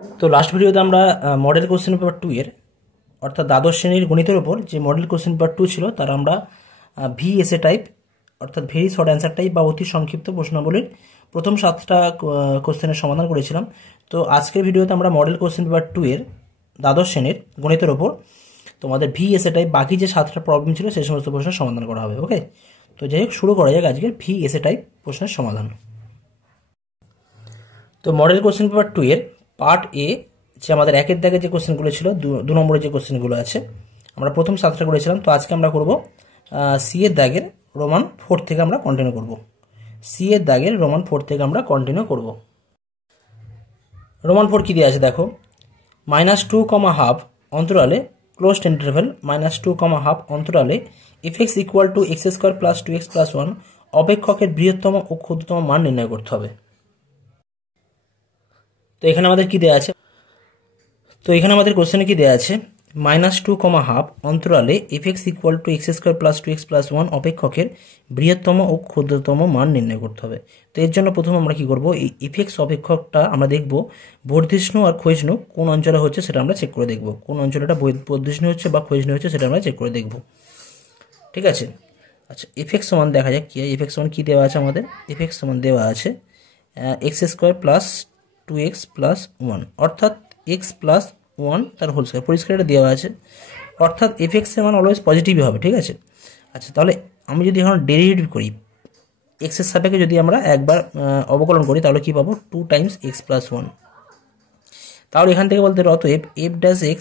তো লাস্ট ভিডিওতে আমরা মডেল কোশ্চেন পেপার 2 এর অর্থাৎ দ্বাদশ শ্রেণীর গণিতের উপর যে মডেল কোশ্চেন পেপার 2 ছিল তার আমরা ভিএসএ টাইপ অর্থাৎ ভেরি শর্ট অ্যান্সার টাইপ বা অতি সংক্ষিপ্ত প্রশ্নাবলীর প্রথম 7টা কোশ্চেনের সমাধান করেছিলাম। তো আজকের ভিডিওতে আমরা মডেল কোশ্চেন পেপার 2 এর দ্বাদশ শ্রেণীর গণিতের উপর তোমাদের ভিএসএ টাইপ বাকি যে 7টা প্রবলেম ছিল সেই সমস্ত প্রশ্নের সমাধান করা হবে। ওকে, তো যাই হোক শুরু করা যাক আজকের ভিএসএ টাইপ প্রশ্নের সমাধান। তো মডেল কোশ্চেন পেপার 2 এর পার্ট এ যে আমাদের একের দাগে যে কোশ্চেনগুলো ছিল, দু নম্বরে যে কোশ্চেনগুলো আছে আমরা প্রথম 7টা করেছিলাম। তো আজকে আমরা করব সি এর দাগের রোমান 4 থেকে আমরা কন্টিনিউ করব। সি এর দাগের রোমান 4 থেকে আমরা কন্টিনিউ করব। রোমান 4 কি দেওয়া আছে দেখো, -2,হাফ অন্তরালে ক্লোজড ইন্টারভ্যাল -2,হাফ অন্তরালে এফ(x) = x² + 2x + 1 অপেক্ষকের বৃহত্তম ও ক্ষুদ্রতম মান নির্ণয় করতে হবে। তো এখানে আমাদের কি দেওয়া আছে, তো এখানে আমাদের কোশ্চেনে কি দেওয়া আছে, -2,হাফ অন্তরালে এফ(x) = x² + 2x + 1 অপেক্ষকের বৃহত্তম ও ক্ষুদ্রতম মান নির্ণয় করতে হবে। তো এর জন্য প্রথমে আমরা কি করব, এই এফ(x) অপেক্ষকটা আমরা দেখব বর্ধিষ্ণু আর ক্ষয়িষ্ণু কোন অঞ্চলে হচ্ছে সেটা আমরা চেক করে দেখব। কোন অঞ্চলে এটা বর্ধিষ্ণু হচ্ছে বা ক্ষয়িষ্ণু হচ্ছে সেটা আমরা চেক করে দেখব। ঠিক আছে, আচ্ছা এফ(x) সমান দেখা যাক কি হয়। এফ(x) সমান কি দেওয়া আছে আমাদের, এফ(x) সমান দেওয়া আছে x² + 2x + 1 অর্থাৎ x + 1 তার হোল স্কয়ার, পরিষ্কার এটা দেওয়া আছে, অর্থাৎ এফ(x) এর মান অলওয়েজ পজিটিভই হবে। ঠিক আছে, আচ্ছা তাহলে আমি যদি এখন ডেরিভেটিভ করি x এর সাপেক্ষে, যদি আমরা একবার অবকলন করি তাহলে কি পাবো, 2 টাইমস x + 1। তাহলে এখান থেকে বলতে অতএব f(x)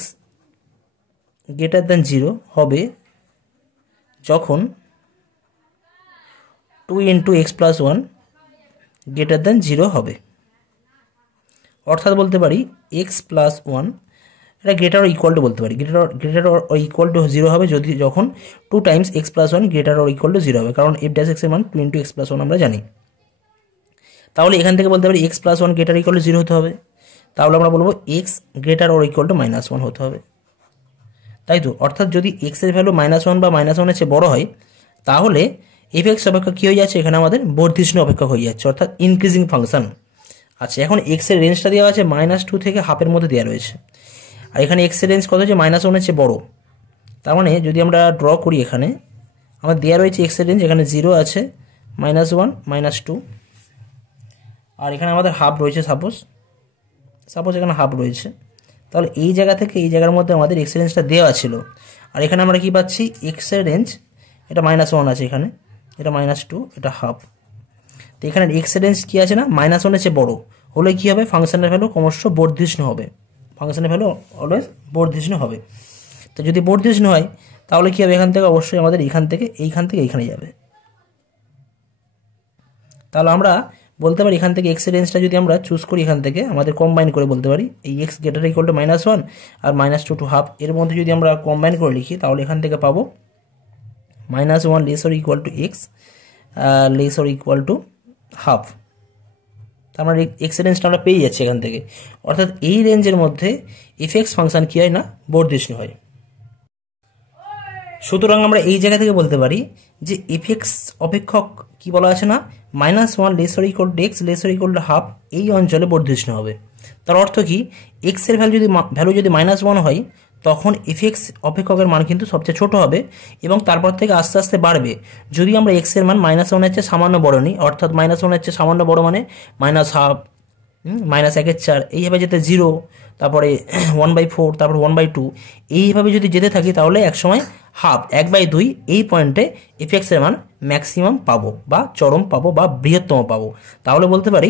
> 0 হবে যখন 2 × x + 1 > 0 হবে। অর্থাৎ বলতে পারি x + 1 এটা গ্রেটার অর ইকুয়াল টু বলতে পারি, গ্রেটার অর ইকুয়াল টু 0 হবে যদি যখন 2 Times x + 1 greater or equal to 0 হবে, কারণ f(x) এর মান 2 × x + 1 আমরা জানি। তাহলে এখান থেকে বলতে পারি x + 1 গ্রেটার ইকুয়াল টু 0 হতে হবে। তাহলে আমরা বলবো x greater or equal to -1 হতে হবে, তাই তো। অর্থাৎ যদি x এর ভ্যালু -1 বা -1 এর চেয়ে বড় হয় তাহলে f(x) অপেক্ষক কী হয়ে যাচ্ছে, এখানে আমাদের বর্ধিষ্ণু অপেক্ষক হয়ে যাচ্ছে, অর্থাৎ ইনক্রিজিং ফাংশন। আচ্ছা এখন x এর রেঞ্জটা দেওয়া আছে -2 থেকে হাফের মধ্যে দেওয়া রয়েছে, আর এখানে x এর রেঞ্জ কত হচ্ছে, -1 এর চেয়ে বড়। তার মানে যদি আমরা ড্র করি এখানে আমার দেওয়া রয়েছে x এর রেঞ্জ, এখানে 0 আছে, -1 -2, আর এখানে আমাদের হাফ রয়েছে, সাপোজ এখানে হাফ রয়েছে। তাহলে এই জায়গা থেকে এই জায়গার মধ্যে আমাদের x এর রেঞ্জটা দেওয়া ছিল, আর এখানে আমরা কি পাচ্ছি, x এর রেঞ্জ এটা -1 আছে, এখানে এটা -2, এটা হাফ। তো এখানে x এর রেঞ্জ কী আছে না, -1 এর চেয়ে বড় হলে কী হবে, ফাংশনের ভ্যালু ক্রমশ বর্ধিষ্ণু হবে, ফাংশনের ভ্যালু অলওয়েজ বর্ধিষ্ণু হবে। তো যদি বর্ধিষ্ণু হয় তাহলে কী হবে, এখান থেকে অবশ্যই আমাদের এইখান থেকে এইখানে যাবে। তাহলে আমরা বলতে পারি এখান থেকে x এর রেঞ্জটা যদি আমরা চুজ করি, এখান থেকে আমাদের কম্বাইন করে বলতে পারি এই x গ্রেটার ইকুয়াল টু -1 আর -2 টু হাফ এর মধ্যে যদি আমরা কম্বাইন করে লিখি তাহলে এখান থেকে পাবো -1 less or equal to x less or equal to half. তার মানে x এর রেঞ্জটা আমরা পেয়ে যাচ্ছি এখান থেকে, অর্থাৎ এই রেঞ্জের মধ্যে f(x) ফাংশন কী হয় না, বর্ধিষ্ণু হয়। সুতরাং আমরা এই জায়গা থেকে বলতে পারি যে f(x) অপেক্ষক কি বলা আছে না, -1 less or equal to x less or equal to half এই অঞ্চলে বর্ধিষ্ণু হবে। তার অর্থ কি, x এর ভ্যালু যদি -1 হয় তখন f(x) অপেক্ষকের মান কিন্তু সবচেয়ে ছোট হবে এবং তারপর থেকে আস্তে আস্তে বাড়বে। যদি আমরা x এর মান -1 এর চেয়ে সামান্য বড় নিই, অর্থাৎ -1 এর চেয়ে সামান্য বড় মানে -1/2 -1/4 এইভাবে যেতে 0, তারপরে 1/4, তারপর 1/2 এইভাবে যদি যেতে থাকি তাহলে একসময় হাফ 1/2 এই পয়েন্টে f(x) এর মান ম্যাক্সিমাম পাবো বা চরম পাবো বা বৃহত্তম পাবো। তাহলে বলতে পারি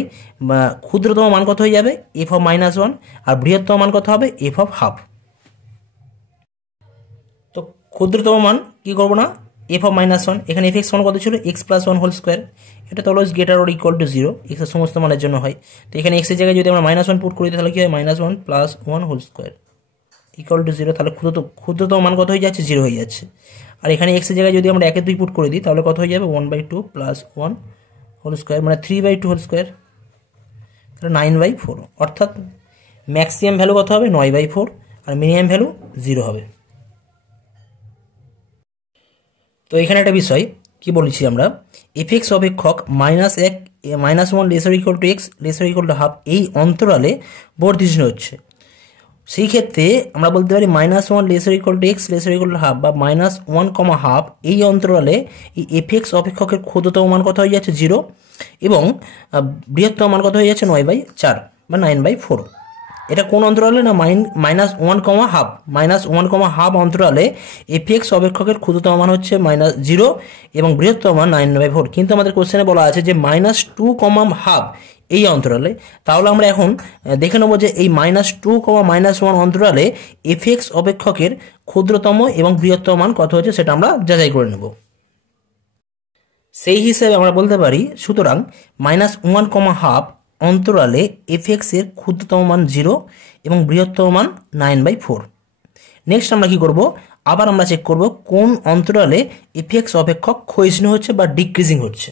ক্ষুদ্রতম মান কত হয়ে যাবে, f(-1) আর বৃহত্তম মান কত হবে, f(½ তো ক্ষুদ্রতম মান কি করবো না, f(-1), এখানে f(x) মান কত ছিল, x + 1 হোল স্কোয়ার, এটা তো always greater or equal to 0 x এর সমস্ত মানের জন্য হয়। তো এখানে x এর জায়গায় যদি আমরা -1 পুট করি তাহলে কি হয়, -1 + 1 হোল স্কোয়ার ইকুয়াল টু 0, তাহলে ক্ষুদ্রতম মান কত হয়ে যাচ্ছে, 0 হয়ে যাচ্ছে। আর এখানে x এর জায়গায় যদি আমরা 1/2 পুট করে দিই তাহলে কত হয়ে যাবে, 1/2 + 1 হোল স্কোয়ার মানে 3/2 হোল স্কোয়ার, তাহলে 9/4, অর্থাৎ ম্যাক্সিমাম ভ্যালু কত হবে, 9/4 আর মিনিমাম ভ্যালু 0 হবে। তো এখানে একটা বিষয় কি বলেছি আমরা, এফএক্স অপেক্ষক -1 -1 laser equal to x laser equal to half এই অন্তরালে বর্ধিষ্ণু হচ্ছে। সেই ক্ষেত্রে আমরা বলতে পারি -1 laser equal to x laser equal to half বা -1, হাফ এই অন্তরালে এই এফএক্স অপেক্ষকের ক্ষুদ্রতম মান কত হয়ে যাচ্ছে 0 এবং বৃহত্তম মান কত হয়ে যাচ্ছে 9/4 বা 9/4। এটা কোন অন্তরালে না -1, হাফ -1, হাফ অন্তরালে এফএক্স অপেক্ষকের ক্ষুদ্রতম মান হচ্ছে -0 এবং বৃহত্তম মান 9/4। কিন্তু আমাদের কোশ্চেনে বলা আছে যে -2, হাফ এই অন্তরালে। তাহলে আমরা এখন দেখে নেব যে এই -2, -1 অন্তরালে এফএক্স অপেক্ষকের ক্ষুদ্রতম এবং বৃহত্তম মান কত হচ্ছে সেটা আমরা যাচাই করে নেব। সেই হিসেবে আমরা বলতে পারি সুতরাং -1, হাফ অন্তরালে এফএক্স এর ক্ষুদ্রতম মান 0 এবং বৃহত্তম মান 9/4। নেক্সট আমরা কি করব, আবার আমরা চেক করব কোন অন্তরালে এফএক্স অপেক্ষক ক্ষয়িষ্ণু হচ্ছে বা ডিক্রিজিং হচ্ছে।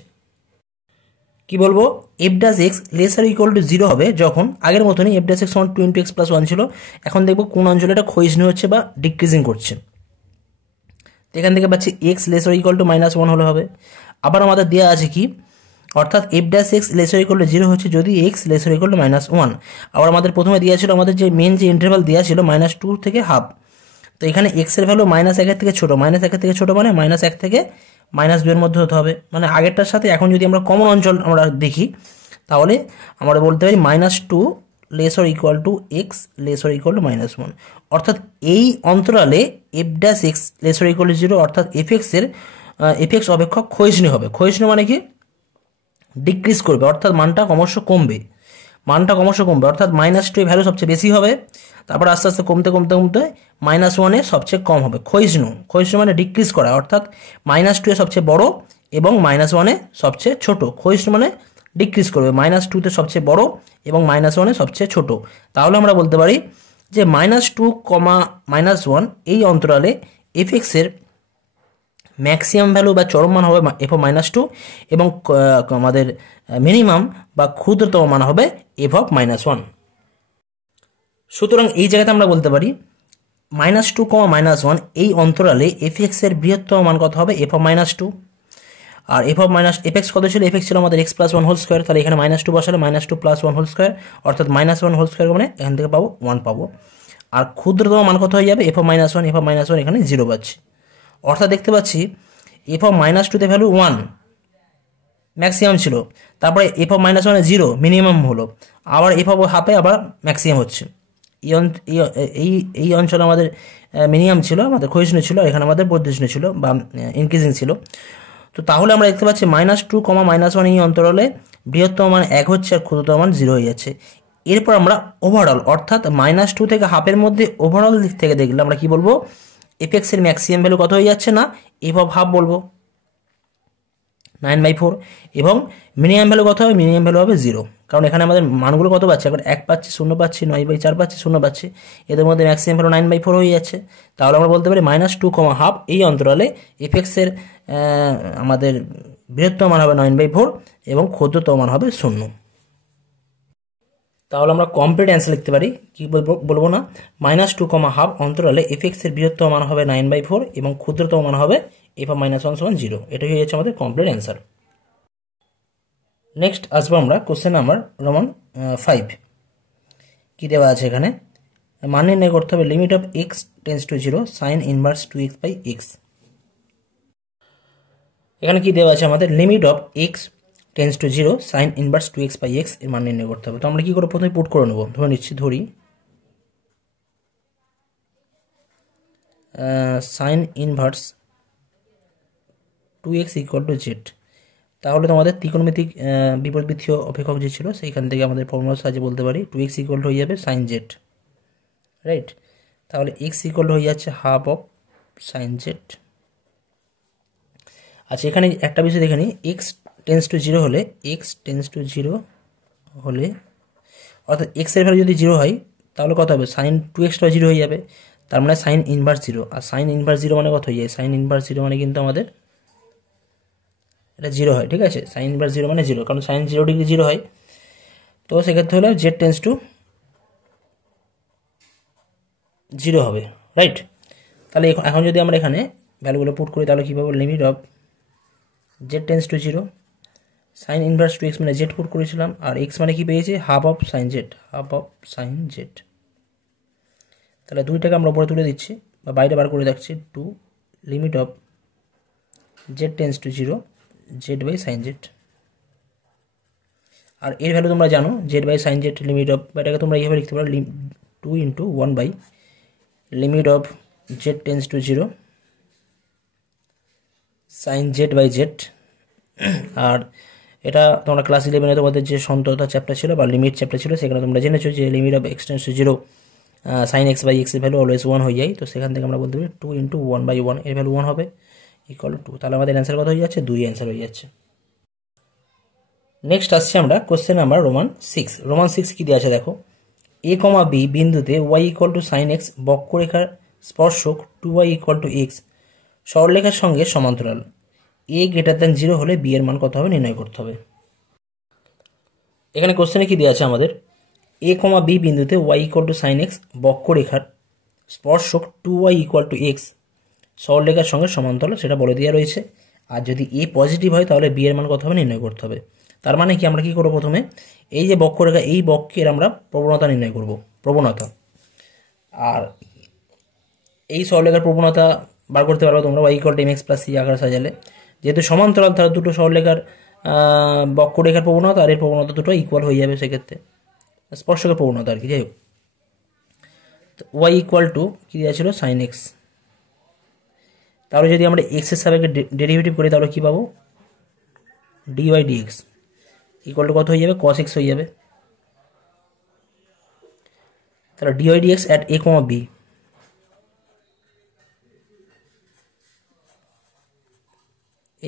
কি বলবো, F dash x laser equal to 0 হবে যখন আগের মতনই এফ ড্যাশ এক্স সমান 2 × x + 1 ছিল। এখন দেখবো কোন অঞ্চলে এটা ক্ষয়িষ্ণু হচ্ছে বা ডিক্রিজিং করছে। তো এখান থেকে পাচ্ছি এক্স লেসার ইকুয়াল টু -1 হলে হবে। আবার আমাদের দেওয়া আছে কি, অর্থাৎ F dash x laser equal to 0 হচ্ছে যদি এক্স লেসার ইকুয়াল টু -1। আবার আমাদের প্রথমে দেওয়া ছিল আমাদের যে মেন যে ইন্টারভাল দেওয়া ছিল -2 থেকে হাফ। তো এখানে এক্স এর ভ্যালু -1 থেকে ছোটো, -1 থেকে ছোটো মানে -1 থেকে -2 এর মধ্যে হতে হবে। মানে আগেরটার সাথে এখন যদি আমরা কমন অঞ্চল আমরা দেখি তাহলে আমরা বলতে পারি -2 laser equal to x laser equal to -1। অর্থাৎ এই অন্তরালে F dash x laser equal to 0 অর্থাৎ এফএক্স অপেক্ষক ক্ষয়িষ্ণু হবে। ক্ষয়িষ্ণু মানে কি, ডিক্রিজ করবে অর্থাৎ মানটা ক্রমশ কমবে, অর্থাৎ -2 ভ্যালু সবচেয়ে বেশি হবে, তারপর আস্তে আস্তে কমতে -1 সবচেয়ে কম হবে। ক্ষয়িষ্ণু মানে ডিক্রিজ করা, অর্থাৎ -2 সবচেয়ে বড় এবং -1 সবচেয়ে ছোট। ক্ষয়িষ্ণু মানে ডিক্রিজ করবে, -2 সবচেয়ে বড় এবং -1 সবচেয়ে ছোট। তাহলে আমরা বলতে পারি যে -2, -1 এই অন্তরালে এফএক্সের ম্যাক্সিমাম ভ্যালু বা চরম মান হবে f(-2) এবং আমাদের মিনিমাম বা ক্ষুদ্রতম মান হবে f(-1). সুতরাং এই জায়গাতে আমরা বলতে পারি -2, -1 এই অন্তরালে এফএক্সের বৃহত্তম মান কত হবে f(-2) আর এফএক্স কত ছিল, এফএক্স ছিল আমাদের x + 1 হোল স্কোয়ার। তাহলে এখানে -2 বসালে -2 + 1 হোল স্কোয়ার অর্থাৎ -1 হোল স্কোয়ার মানে এখান থেকে পাবো 1 পাবো। আর ক্ষুদ্রতম মান কত হয়ে যাবে f(-1) এখানে 0 পাচ্ছি। অর্থাৎ দেখতে পাচ্ছি f(-2) ভ্যালু 1 ম্যাক্সিমাম ছিল, তারপরে f(-1) 0 মিনিমাম হলো, আবার f(-1/2) আবার ম্যাক্সিমাম হচ্ছে। এই অঞ্চলে আমাদের মিনিমাম ছিল, আমাদের ক্ষয়িষ্ণু ছিল, এখানে আমাদের বর্ধিষ্ণু ছিল বা ইনক্রিজিং ছিল। তো তাহলে আমরা দেখতে পাচ্ছি -2, -1 এই অন্তরালে বৃহত্তম মান 1 হচ্ছে আর ক্ষুদ্রতম মান 0 হয়ে যাচ্ছে। এরপর আমরা ওভারঅল অর্থাৎ -2 থেকে হাফের মধ্যে ওভারঅল দিক থেকে দেখলে আমরা কি বলবো, এফএক্সের ম্যাক্সিমাম ভ্যালু কত হয়ে যাচ্ছে না f(-1/2) বলবো 9/4 এবং মিনিমাম ভ্যালু কত হবে, মিনিমাম ভ্যালু হবে 0। কারণ এখানে আমাদের মানগুলো কত পাচ্ছি, একবার 1 পাচ্ছি, 0 পাচ্ছি, 9/4 পাচ্ছি, 0 পাচ্ছি, এদের মধ্যে ম্যাক্সিমাম ভ্যালু 9/4 হয়ে যাচ্ছে। তাহলে আমরা বলতে পারি -2, হাফ এই অন্তরালে এফএক্সের আমাদের বৃহত্তম মান হবে 9/4 এবং ক্ষুদ্রতম মান হবে 0। তাহলে আমরা কমপ্লিট অ্যান্সার লিখতে পারি, কি বলবো না, -2, হাফ অন্তরালে এফএক্সের বৃহত্তম মান হবে 9/4 এবং ক্ষুদ্রতম মান হবে f(-1) = 0। এটাই হয়ে যাচ্ছে আমাদের কমপ্লিট অ্যান্সার। নেক্সট আসবো আমরা কোশ্চেন নাম্বার রোমান 5। কি দেওয়া আছে এখানে, মান নির্ণয় করতে হবে limit of x tends to 0 sin inverse 2x/x। এখানে কি দেওয়া আছে আমাদের, limit of x tends to 0 sin inverse 2x/x এর মান নির্ণয় করতে হবে। তো আমরা কি করে প্রথমে পুট করে নেব, ধরি sin ইনভার্স 2x = z। তাহলে তোমাদের ত্রিকোণমিতিক বিপরীতবৃত্তীয় অপেক্ষক যে ছিল সেইখান থেকে আমাদের ফর্মুলার সাহায্যে বলতে পারি 2x = হয়ে যাবে sin z, রাইট। তাহলে x = হয়ে যাচ্ছে হাফ অফ sin z। আচ্ছা, এখানে একটা বিষয় দেখে নিই, x টেন্ডস টু 0 হলে অর্থাৎ x এর ভ্যালু যদি 0 হয় তাহলে কত হবে, sin 2x 0 হয়ে যাবে, তার মানে sin ইনভার্স 0। আর sin ইনভার্স 0 মানে কত হয়ে যায়, sin ইনভার্স 0 মানে কিন্তু আমাদের এটা 0 হয়, ঠিক আছে। sin ইনভার্স 0 মানে 0, কারণ sin 0 ডিগ্রি 0 হয়। তো সেক্ষেত্রে হলে z টেন্ডস টু 0 হবে, রাইট। তাহলে এখন যদি আমরা এখানে ভ্যালুগুলো পুট করি তাহলে কী পাবো, limit of Z tends to zero, sine inverse to X মানে জেড পুট করেছিলাম, আর এক্স মানে কি পেয়েছি half of sine Z, half of sine Z. তাহলে দুইটাকে আমরা উপরে তুলে দিচ্ছি বা বাইরে বার করে রাখছি, two limit of Z tends to zero z by sine z. আর এর ভ্যালু তোমরা জানো, z by sine z limit of, এটাকে তোমরা এইভাবে লিখতে পারো, 2 × 1 by limit of Z tends to zero sine z by z. আর এটা তোমরা ক্লাস 11-এ তোমাদের যে সন্ততা চ্যাপ্টার ছিল বা লিমিট চ্যাপ্টার ছিল, সেখানে তোমরা জেনেছো যে limit of X tends to zero sine X by এক্সের ভ্যালু অলওয়েজ 1 হয়ে যায়। তো সেখান থেকে আমরা বলতে পারি 2 × 1/1 এর ভ্যালু 1 হবে, ইকুয়াল টু 2। তাহলে আমাদের অ্যান্সার কত হয়ে যাচ্ছে, 2 অ্যান্সার হয়ে যাচ্ছে। নেক্সট আসছে আমরা কোশ্চেন নাম্বার রোমান 6। রোমান 6 কি দেওয়া আছে দেখো, a, b বিন্দুতে y = sin x বক্ররেখার স্পর্শক 2y = x সরলরেখার সঙ্গে সমান্তরাল, a > 0 হলে b এর মান কত হবে নির্ণয় করতে হবে। এখানে কোশ্চেনে কি দেওয়া আছে আমাদের, a, b বিন্দুতে y = sin x বক্ররেখার স্পর্শক 2y = x সরলরেখার সঙ্গে সমান্তরাল সেটা বলে দেওয়া রয়েছে। আর যদি a পজিটিভ হয় তাহলে b এর মান কত হবে নির্ণয় করতে হবে। তার মানে কি আমরা কি করব, প্রথমে এই যে বক্ররেখা এই বক্রের আমরা প্রবণতা নির্ণয় করব, প্রবণতা। আর এই সরলরেখার প্রবণতা বার করতে পারবে তোমরা y = mx + c আকারে সাজালে, যেহেতু সমান্তরাল তাহলে দুটো সরলরেখার বক্ররেখার প্রবণতা আর এর প্রবণতা দুটো ইকুয়াল হয়ে যাবে, সেক্ষেত্রে স্পর্শকের প্রবণতা আর কি। যাই হোক, y = কি দেওয়া ছিল sin x, তাহলে যদি আমরা x এর সাপেক্ষে ডেরিভেটিভ করি তাহলে কি পাবো, dy dx ইকুয়াল টু কত হয়ে যাবে, cos x হয়ে যাবে। তাহলে dy dx at a, b,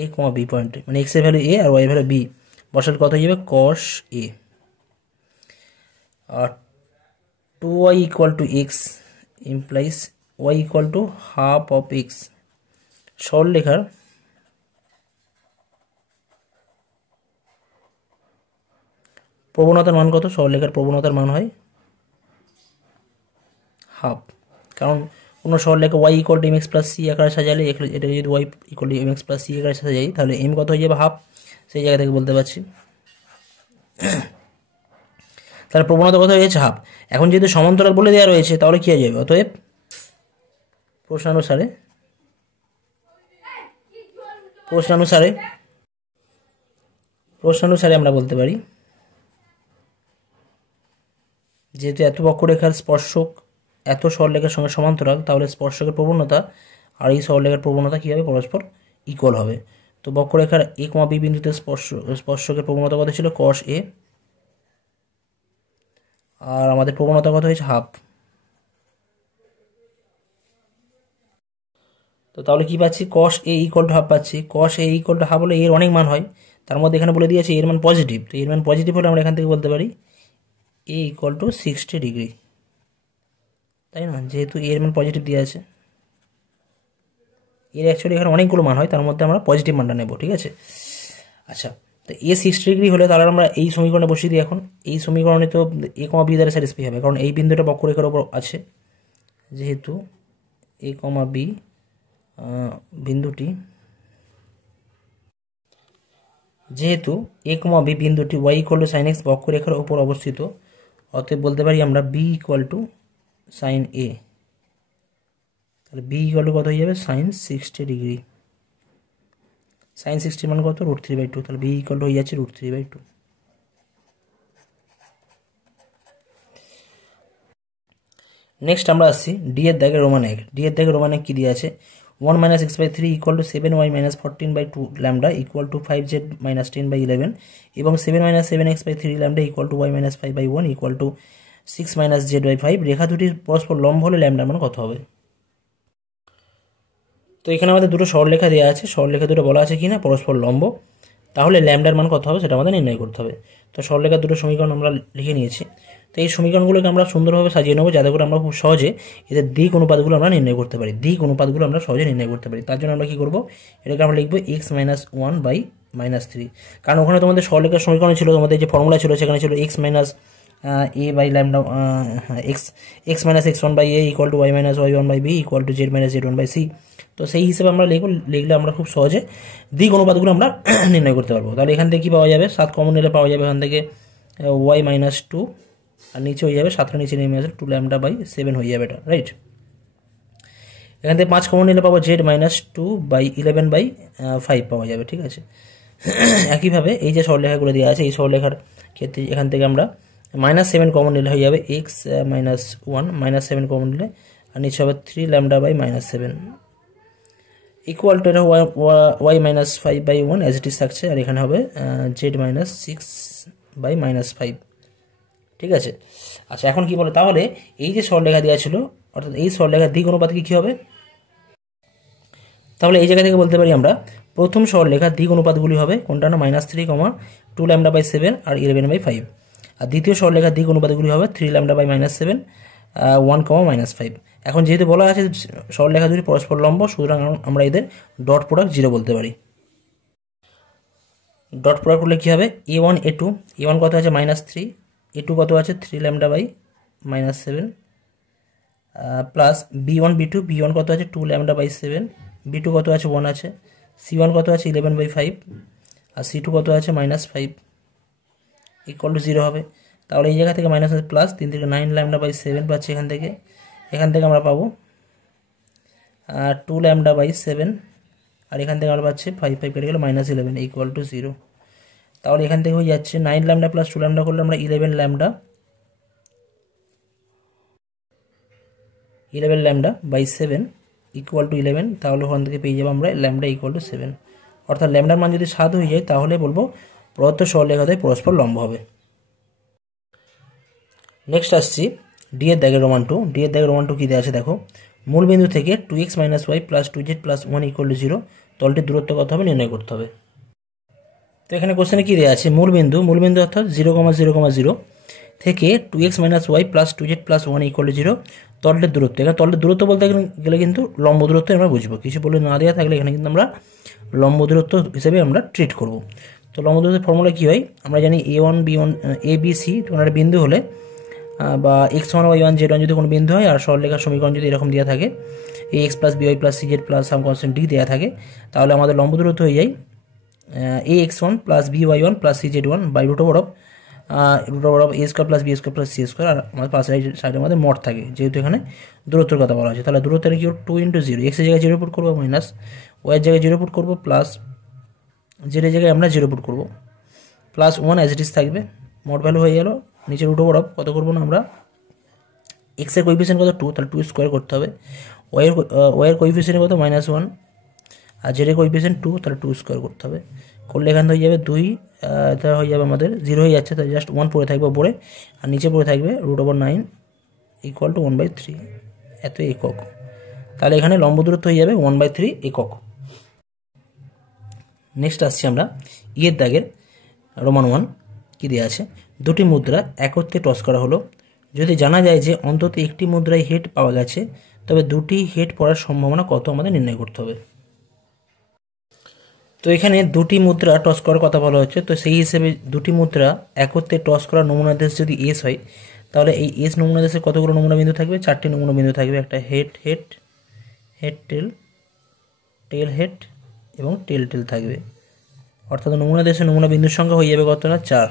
a, b পয়েন্টে, মানে x এর ভ্যালু a আর y এর ভ্যালু b বসালে কত হয়ে যাবে, cos a। R 2y = x implies y = half of x সরলরেখার প্রবণতার মান কত, সরলরেখার প্রবণতার মান হয় হাফ, কারণ কোনো সরলরেখা y = mx + c আকারে সাজালে, এটা যদি y = mx + c আকারে সাজাই তাহলে m কত হয়ে যাবে, হাফ, সেই জায়গা থেকে বলতে পারছি। তাহলে প্রবণতা কত হয়ে যাচ্ছে, হাফ। এখন যেহেতু সমান্তরাল বলে দেওয়া রয়েছে তাহলে কি হয়ে যাবে, অতএব প্রশ্নানুসারে আমরা বলতে পারি, যেহেতু এত বক্ররেখার স্পর্শক এত সরলরেখার সঙ্গে সমান্তরাল, তাহলে স্পর্শকের প্রবণতা আর এই সরলরেখার প্রবণতা কী হবে, পরস্পর ইকুয়াল হবে। তো বক্ররেখার a, b বিন্দুতে স্পর্শকের প্রবণতা কত ছিল, cos a, আর আমাদের প্রবণতা কত হয়েছে, হাফ। তো তাহলে কি পাচ্ছি, cos a = হাফ পাচ্ছি। cos a = হাফ হলে এর অনেক মান হয়, তার মধ্যে এখানে বলে দিয়েছে এর মান পজিটিভ। তো এর মান পজিটিভ হলে আমরা এখান থেকে বলতে পারি a = 60 ডিগ্রি, তাই না, যেহেতু এর মান পজিটিভ দেওয়া আছে। এর অ্যাকচুয়ালি এখানে অনেকগুলো মান হয়, তার মধ্যে আমরা পজিটিভ মানটা নেব, ঠিক আছে। আচ্ছা, তো a 60 ডিগ্রি হলে তাহলে আমরা এই সমীকরণে বসিয়ে দিই। এখন এই সমীকরণে তো a, b দ্বারা স্যাটিসফাই হবে, কারণ এই বিন্দুটা বক্ররেখার উপর আছে, যেহেতু a, b বিন্দুটি y = sin x বক্ররেখার উপর অবস্থিত, অতএব বলতে পারি আমরা b = sin a। তাহলে b = কত হয়ে যাবে, sin 60 ডিগ্রি। sin 60 মান কত, √3/2। তাহলে b = হয়ে যাচ্ছে √3/2। নেক্সট আমরা আসছি ডি এর দাগে রোমান 1। ডি এর দাগে রোমান 1 কি দিয়ে আছে, 1 - x/3 = 7y - 14/2 λ = 5z - 10/11 এবং 7 - 7x/3 λ = y - 5/1 = 6 - z/5। রেখা দুটির পরস্পর লম্ব হলে ল্যামডার মান কত হবে। তো এখানে আমাদের দুটো সরলরেখা দেওয়া আছে, সরলরেখা দুটো বলা আছে কিনা পরস্পর লম্ব, তাহলে ল্যামডার মান কত হবে সেটা আমাদের নির্ণয় করতে হবে। তো সরলরেখার দুটো সমীকরণ আমরা লিখে নিয়েছি। তো এই সমীকরণগুলোকে আমরা সুন্দরভাবে সাজিয়ে নেবো, যাতে করে আমরা খুব সহজে এদের দিক অনুপাতগুলো আমরা নির্ণয় করতে পারি। তার জন্য আমরা কী করবো, এটাকে আমরা লিখবো x - 1/-3, কারণ ওখানে তোমাদের সরলরেখার সমীকরণ ছিল, তোমাদের যে ফর্মুলা ছিল সেখানে ছিল x - a/λ x - x1/a = y - y1/b = z - z1/c। তো সেই হিসেবে আমরা লিখলে আমরা খুব সহজে দ্বিঘ অনুপাতগুলো আমরা নির্ণয় করতে পারবো। তাহলে এখান থেকে কী পাওয়া যাবে, 7 কমন নিলে পাওয়া যাবে এখান থেকে y-2, আর নিচে হয়ে যাবে 7টা নিচে নেমে আসলে 2λ/7 হয়ে যাবে এটা, রাইট। এখান থেকে 5 কমন নিলে পাবো z-2/11/5 পাওয়া যাবে, ঠিক আছে। একইভাবে এই যে সরলরেখাগুলো দেওয়া আছে এই সরলরেখার ক্ষেত্রে এখান থেকে আমরা -7 কমন নিলে হয়ে যাবে x-1, -7 কমন নিলে আর নিচে হবে 3λ/-7 ইকুয়াল টু এটা y-5/1 অ্যাজ ইট ইজ থাকছে, আর এখানে হবে z-6/-5, ঠিক আছে। আচ্ছা এখন কি বলে, তাহলে এই যে সরলরেখা দেওয়া ছিল অর্থাৎ এই সরলরেখার দ্বিঘ অনুপাত কি হবে, তাহলে এই জায়গা থেকে বলতে পারি আমরা প্রথম সরলরেখার দ্বিঘ অনুপাতগুলি হবে কোনটা না, -3, 2λ/7 আর 11/5, আর দ্বিতীয় সরলরেখার দ্বিঘ অনুপাতগুলি হবে 3λ/-7, 1, -5। এখন যেহেতু বলা আছে সরলরেখা দুটি পরস্পর লম্ব, সুতরাং আমরা এদের ডট প্রোডাক্ট 0 বলতে পারি। ডট প্রোডাক্ট করলে কী হবে, a1 a2, a1 কত আছে -3, a2 কত আছে 3λ/-7 প্লাস b1 b2, b1 কত আছে 2λ/7, b2 কত আছে 1 আছে, c1 কত আছে 11/5 আর c2 কত আছে -5 ইকুয়াল টু 0 হবে। তাহলে এই জায়গা থেকে মাইনাস প্লাস 3 থেকে 9λ/7 পাচ্ছি, এখান থেকে আমরা পাবো 2λ/7, আর এখান থেকে আমরা পাচ্ছি 5 কেটে গেলে -11 ইকুয়াল টু 0। তাহলে এখান থেকে হয়ে যাচ্ছে 9λ প্লাস 2λ করলে আমরা 11λ/7 ইকুয়াল টু 11, তাহলে ওখান থেকে পেয়ে যাবো আমরা ল্যামডা ইকুয়াল টু 7, অর্থাৎ ল্যামডার মান যদি 7 হয়ে যায় তাহলে বলবো প্রদত্ত সরলরেখাদ্বয় পরস্পর লম্ব হবে। নেক্সট আসছি ডি এর দাগের রোমান 2। ডি এর দাগের রোমান 2 কী দেওয়া আছে দেখো, মূল বিন্দু থেকে 2x - y plus 2z plus 1 equal to 0, তলটির দূরত্ব কত হবে নির্ণয় করতে হবে। তো এখানে কোশ্চেনে কী দেওয়া আছে, মূল বিন্দু অর্থাৎ 0,0,0 থেকে 2x - y plus 2z plus 1 equal to 0, তলটির দূরত্ব। এখানে তলটির দূরত্ব বলতে গেলে কিন্তু লম্ব দূরত্ব আমরা বুঝবো, কিছু বলে না দেওয়া থাকলে এখানে কিন্তু আমরা লম্ব দূরত্ব হিসেবে আমরা ট্রিট করব। তো লম্ব দূরত্বের ফর্মুলা কী হয়, আমরা জানি a1 b1 a b c কোনো একটা বিন্দু হলে বা x1 y1 z1 যদি কোনো বিন্দু হয় আর সরলরেখার সমীকরণ যদি এরকম দেওয়া থাকে ax plus by plus cz plus some constant d দেওয়া থাকে, তাহলে আমাদের লম্ব দূরত্ব হয়ে যায় ax1 plus by1 plus cz1 by root over of a square plus b square plus c square, আর আমাদের পাশের সাইডের মধ্যে মড থাকে, যেহেতু এখানে দূরত্বের কথা বলা হয়েছে। তাহলে দূরত্বের কি 2 × 0, x এর জায়গায় 0 পুট করবো, মাইনাস ওয়াই এর জায়গায় 0 পুট করবো, প্লাস জেড এর জায়গায় আমরা 0 পুট করবো, প্লাস 1 অ্যাজ ইট ইজ থাকবে, মড ভ্যালু হয়ে গেল। নিচে রুট ওভার অফ কত করবো না আমরা, x এর কোএফিসিয়েন্ট কত 2, তাহলে 2 স্কোয়ার করতে হবে, ওয়াই এর কোএফিসিয়েন্ট কত -1 আর জেড এর কোএফিসিয়েন্ট 2, তাহলে 2 স্কোয়ার করতে হবে, করলে এখান থেকে হয়ে যাবে 2, এটা হয়ে যাবে আমাদের 0 হয়ে যাচ্ছে, তাই জাস্ট 1 পড়ে থাকবে উপরে, আর নিচে পড়ে থাকবে √9 ইকুয়াল টু 1/3 এত একক। তাহলে এখানে লম্ব দূরত্ব হয়ে যাবে 1/3 একক। নেক্সট আসছি আমরা এর দাগের রোমান 1 কী দেওয়া আছে, দুটি মুদ্রা একত্রে টস করা হলো, যদি জানা যায় যে অন্তত একটি মুদ্রায় হেড পাওয়া গেছে তবে দুটি হেড পড়ার সম্ভাবনা কত আমাদের নির্ণয় করতে হবে। তো এখানে দুটি মুদ্রা টস করার কথা বলা হচ্ছে, তো সেই হিসেবে দুটি মুদ্রা একত্রে টস করার নমুনা দেশ যদি এস হয়, তাহলে এই এস নমুনা দেশে কতগুলো নমুনা বিন্দু থাকবে, 4টি নমুনা বিন্দু থাকবে, একটা হেড টেল হেড এবং টেল থাকবে, অর্থাৎ নমুনা দেশে নমুনা বিন্দুর সংখ্যা হয়ে যাবে কত না 4।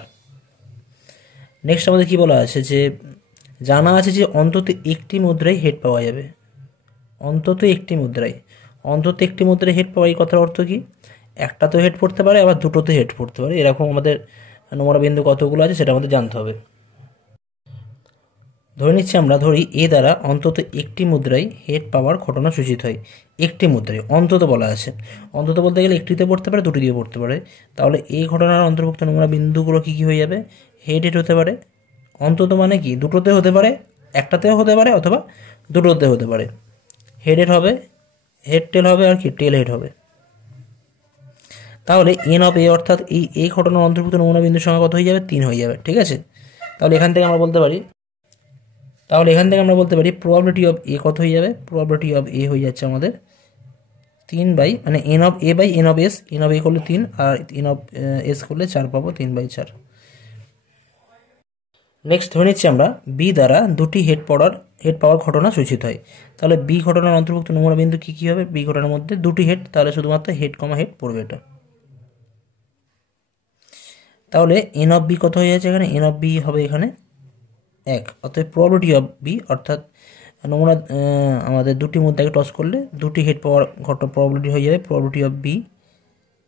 নেক্সট আমাদের কী বলা আছে, যে জানা আছে যে অন্তত একটি মুদ্রায় হেড পাওয়া যাবে, অন্তত একটি মুদ্রায় হেড পাওয়া, এই কথার অর্থ কি, একটা তো হেড পড়তে পারে আবার দুটোতে হেড পড়তে পারে, এরকম আমাদের নমুনা বিন্দু কতগুলো আছে সেটা আমাদের জানতে হবে। ধরে নিচ্ছি আমরা ধরি এ দ্বারা অন্তত একটি মুদ্রায় হেড পাওয়ার ঘটনা সূচিত হয়, একটি মুদ্রায় অন্তত বলা আছে, অন্তত বলতে গেলে একটিতে পড়তে পারে দুটি দিয়ে পড়তে পারে, তাহলে এই ঘটনার অন্তর্ভুক্ত নমুনা বিন্দুগুলো কী কী হয়ে যাবে, হেড হতে পারে, অন্তত মানে কি দুটোতে হতে পারে, একটাতেও হতে পারে অথবা দুটোতে হতে পারে, হেড হবে, হেড টেল হবে আর কি টেল হেড হবে। তাহলে এন অফ এ অর্থাৎ এই ঘটনার অন্তর্ভুক্ত নমুনা বিন্দুর সংখ্যা কত হয়ে যাবে, 3 হয়ে যাবে, ঠিক আছে। তাহলে এখান থেকে আমরা বলতে পারি প্রবাবিলিটি অফ এ কত হয়ে যাবে, প্রবাবিলিটি অফ এ হয়ে যাচ্ছে আমাদের 3 বাই মানে N of A by N of S, n of A করলে 3 আর এন অফ এস করলে 4 পাবো, 3/4। নেক্সট ধরে নিচ্ছি আমরা বি দ্বারা দুটি হেড পাওয়ার ঘটনা সূচিত হয়। তাহলে বি ঘটনার অন্তর্ভুক্ত নমুনা বিন্দু কী কী হবে? বি ঘটনার মধ্যে দুটি হেড, তাহলে শুধুমাত্র হেড কমা হেড পড়বে এটা। তাহলে এন অফ বি কত হয়ে যাচ্ছে এখানে? এন অফ বি হবে এখানে 1। অতএব প্রবাবিলিটি অফ বি অর্থাৎ নমুনা আমাদের দুটির মধ্যে আগে টস করলে দুটি হেড পাওয়ার ঘটনা প্রবাবিলিটি হয়ে যাবে। Probability of B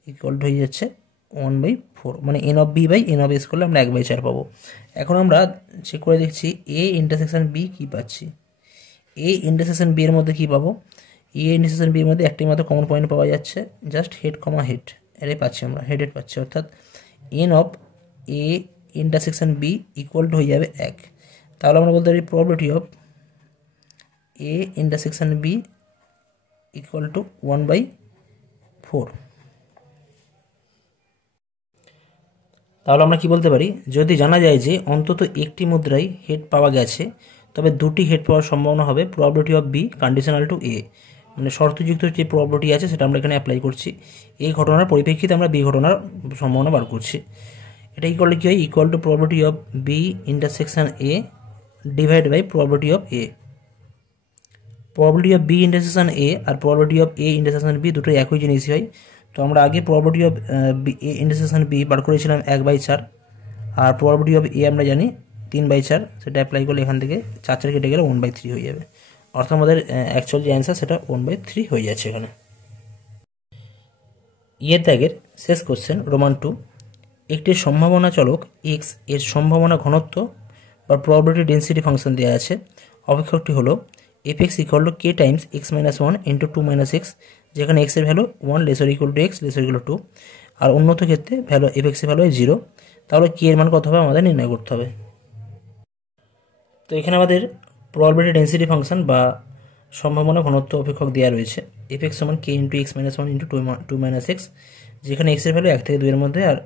equal to হয়ে যাচ্ছে 1/4, মানে N of B by N of S করলে আমরা 1/4 পাবো। এখন আমরা চেক করে দেখছি এ ইন্টারসেকশন বি কী পাচ্ছি। এ ইন্টারসেকশন বি এর মধ্যে কী পাবো? এ ইন্টারসেকশন বি এর মধ্যে একটি মাত্র কমন পয়েন্ট পাওয়া যাচ্ছে, জাস্ট হেড কমা হেড, এটাই পাচ্ছি আমরা, হেড পাচ্ছি। অর্থাৎ N of A intersection B equal to হয়ে যাবে 1। তাহলে আমরা বলতে পারি probability of A intersection B equal to 1/4। তাহলে আমরা কি বলতে পারি? যদি জানা যায় যে অন্তত একটি মুদ্রায় হেড পাওয়া গেছে, তবে দুটি হেড পাওয়ার সম্ভাবনা হবে probability of B conditional to A, মানে শর্তযুক্ত যে প্রবাবিলিটি আছে সেটা আমরা এখানে অ্যাপ্লাই করছি। এই ঘটনার পরিপ্রেক্ষিতে আমরা বি ঘটনার সম্ভাবনা বার করছি। এটা ইকুয়াল টু কী হয়? Equal to probability of B intersection A divide by probability of A. Probability of B intersection A আর probability of A intersection B দুটোই একই জিনিসই হয়। তো আমরা আগে probability of A intersection B বার করেছিলাম 1/4, আর প্রবাবিলিটি অফ এ আমরা জানি 3/4, সেটা অ্যাপ্লাই করলে এখান থেকে 4 কেটে গেলে 1/3 হয়ে যাবে। অর্থাৎ আমাদের অ্যাকচুয়াল যে অ্যান্সার সেটা 1/3 হয়ে যাচ্ছে এখানে। ইয়ের দাগের শেষ কোশ্চেন রোমান 2। একটি সম্ভাবনা চলক এক্স এর সম্ভাবনা ঘনত্ব বা প্রবাবিলিটি ডেন্সিটি ফাংশন দেওয়া আছে। অপেক্ষকটি হলো F x equal to K Times x minus 1 into 2 minus x, যেখানে এক্সের value 1 laser equal to x laser equal to 2, আর উন্নত ক্ষেত্রে ভ্যালু এফ এক্সের ভ্যালু 0। তাহলে কে এর মান কত হবে আমাদের নির্ণয় করতে হবে। তো এখানে আমাদের প্রবাবিলিটি ডেন্সিটি ফাংশন বা সম্ভাবনা ঘনত্ব অপেক্ষক দেওয়া রয়েছে এফ এক্স সমান k into x minus 1 into 2 minus x, যেখানে এক্সের ভ্যালু 1 থেকে 2 এর মধ্যে, আর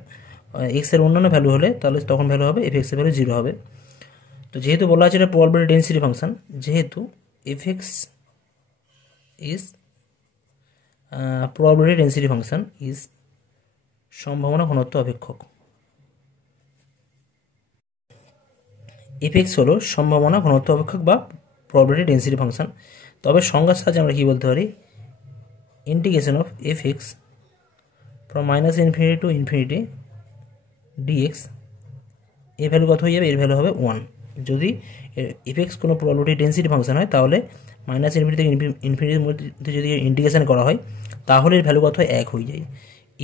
এক্সের অন্যান্য ভ্যালু হলে তাহলে তখন ভ্যালু হবে এফ এক্সের ভ্যালু 0 হবে। তো যেহেতু বলা আছে এটা প্রবাবিলিটি ডেন্সিটি ফাংশন, যেহেতু F x is probability density function is সম্ভাবনা ঘনত্ব অপেক্ষক, এফ এক্স হলো সম্ভাবনা ঘনত্ব অপেক্ষক বা প্রবাবিলিটি ডেন্সিটি ফাংশন। তবে সংজ্ঞার সাহায্যে আমরা কী বলতে পারি? Integration of F X from minus infinity to infinity D X, এর ভ্যালু কত হয়ে যাবে? এর ভ্যালু হবে 1। যদি এফ এক্স কোনো প্রবাবিলিটি ডেন্সিটি ফাংশন হয়, তাহলে মাইনাস ইনফিনিটি থেকে ইনফিনিটির মধ্যে যদি ইন্টিগ্রেশন করা হয়, তাহলে এর ভ্যালু কত হয়? 1 হয়ে যায়।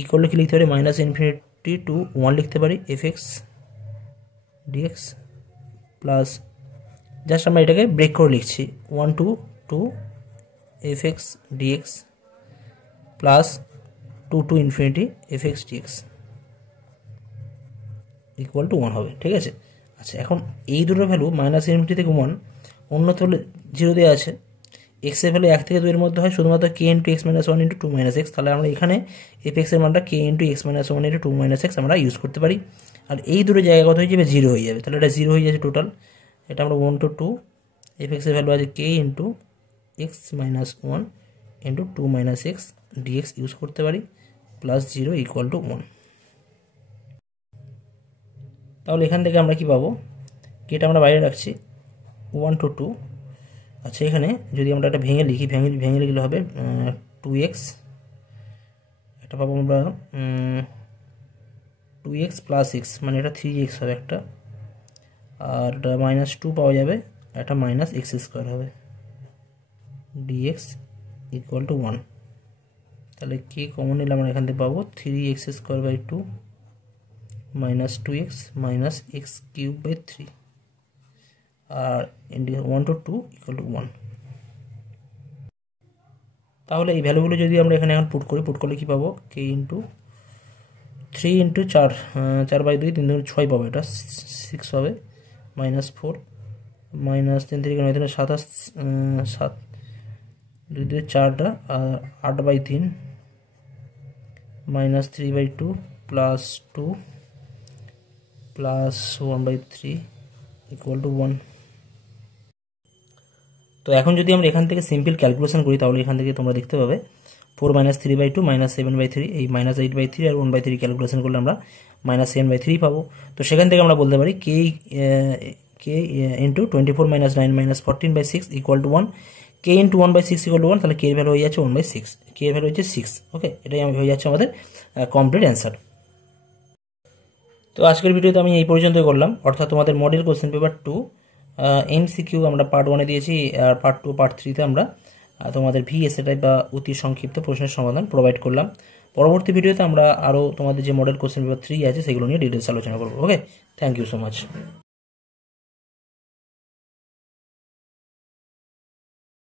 ইকুয়াল টু কী লিখতে পারি? মাইনাস ইনফিনিটি টু 1 লিখতে পারি F X D X plus, just আমরা এটাকে ব্রেক করে লিখছি 1 to 2 F X D X plus 2 to infinity F X D X equal to 1 হবে। ঠিক আছে। আচ্ছা, এখন এই দুটোর ভ্যালু মাইনাস ইনফিনিটি থেকে 1, অন্যত্র হলে 0 দেওয়া আছে। এক্সের ভ্যালু 1 থেকে 2 এর মধ্যে হয় শুধুমাত্র k into x minus 1 into 2 minus x, তাহলে আমরা এখানে এফ এক্সের মানটা k into x minus 1 into 2 minus x আমরা ইউজ করতে পারি। আর এই দুটো জায়গা কত হয়ে যাবে? 0 হয়ে যাবে। তাহলে এটা 0 হয়ে যাচ্ছে টোটাল। এটা আমরা 1 to 2 এফ এক্সের ভ্যালু আছে k into x minus 1 into 2 minus x d x use করতে পারি, প্লাস 0 ইকুয়াল টু 1। তাহলে এখান থেকে আমরা কি পাবো? কেটা আমরা বাইরে রাখছি 1 to 2। আচ্ছা, এখানে যদি আমরা একটা ভেঙে লিখি, ভেঙে লিখলে হবে 2x, এটা পাবো আমরা 2x প্লাস এক্স, মানে এটা 3x হবে একটা, আর এটা মাইনাস 2 পাওয়া যাবে, এটা মাইনাস এক্স স্কোয়ার হবে, ডিএক্স ইকুয়াল টু 1। তাহলে কে কমন নিলে আমরা এখান থেকে পাবো 3x square by 2 minus 2x minus X cube by 3, আর 1 to 2 ইকুয়াল টু 1। তাহলে এই ভ্যালুগুলো যদি আমরা এখানে এখন পুট করলে কী পাবো? কে ইন্টু 3 ইন্টু 4/2 3 2 6 পাবো, এটা 6 হবে, মাইনাস 4 মাইনাস 3 থেকে 9 3 7 7 2 2 4টা, আর 8/3 minus 3/2 plus 2 plus 1/3 equal to 1। তো এখন যদি আমরা এখান থেকে সিম্পল ক্যালকুলেশন করি, তাহলে এখান থেকে তোমরা দেখতে পাবে 4 - 3/2 -7/3 এই -8/3 আর 1/3 ক্যালকুলেশন করলে আমরা -7/3 পাবো। তো সেখান থেকে আমরা বলতে পারি k into 24 - 9 - 14/6 equal to 1। k into 1/6 equal to 1, তাহলে k এর ভ্যালু হয়ে যাচ্ছে 1/6, k এর ভ্যালু হচ্ছে 6। ওকে, এটাই হয়ে যাচ্ছে আমাদের কমপ্লিট অ্যান্সার। তো আজকের ভিডিওতে আমি এই পর্যন্ত করলাম, অর্থাৎ তোমাদের মডেল কোশ্চেন পেপার 2 MCQ আমরা পার্ট 1-এ দিয়েছি, আর পার্ট 2 পার্ট 3-তে আমরা তোমাদের VSA টাইপ বা অতি সংক্ষিপ্ত প্রশ্নের সমাধান প্রোভাইড করলাম। পরবর্তী ভিডিওতে আমরা আরও তোমাদের যে মডেল কোশ্চেন পেপার 3 আছে সেগুলো নিয়ে ডিটেলস আলোচনা করবো। ওকে, থ্যাংক ইউ সো মাচ।